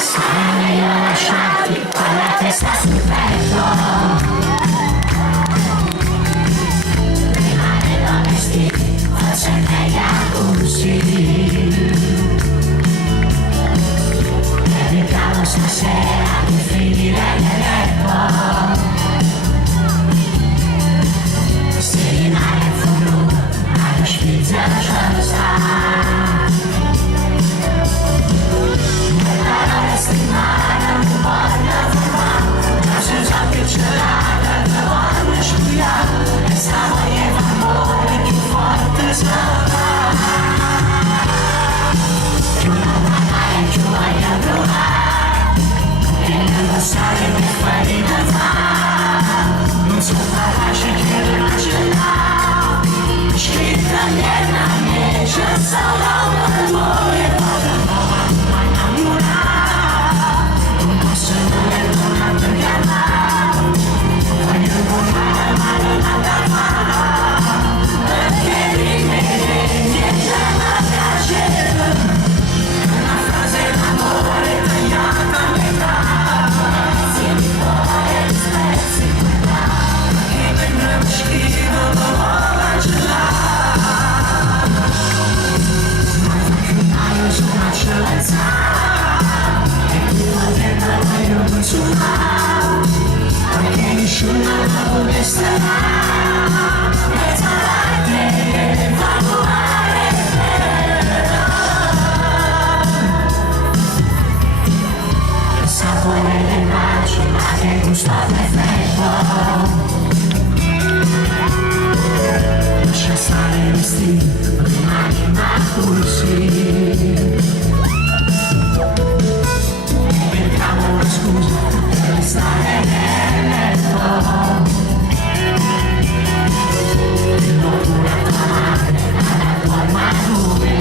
Meglio lasciarti, con la testa sul petto. Rimane onesti, forse è meglio così. Evitiamo stasera di finire nel letto. Se rimane in fondo, allo spizio lasciamo stare. Non so capace che rimane scritta nella mente sarà un amore mai innamorare non posso voler tornare a chiamare voglio volare ma non andare perché rimettere niente ma piacere una frase d'amore tagliata a metà se mi vuoi spezzi scrivo la nuova gelata ma su una eccellenza e tu la voglio non suonare perché nessuno la resterà mezzo latte fa volare il sapore del bacio ma che gusto perfetto. Lascia stare il destino, rimani ma così. Inventiamo una scusa per restare nel letto. Non pure tua madre, alla tua armatura.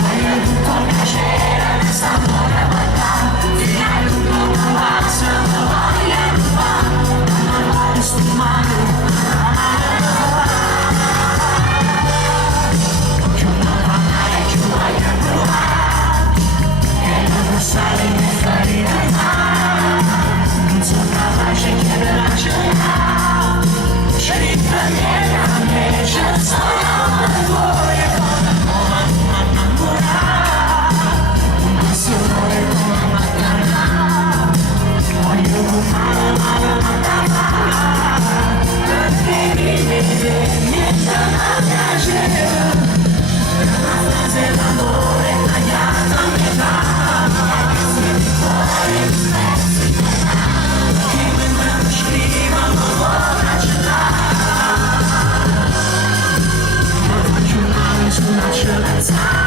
Voglio tutto il piacere, questa amore guardare, fino a tutto un passo, lo voglio rubare. Sai mi fai non sono capace di lasciare scritta nella mente sono per voi e come nuova innamorare un sole come mattina voglio fare male perché mi vede niente ma piacere una frase d'amore tagliata a metà su una eccellenza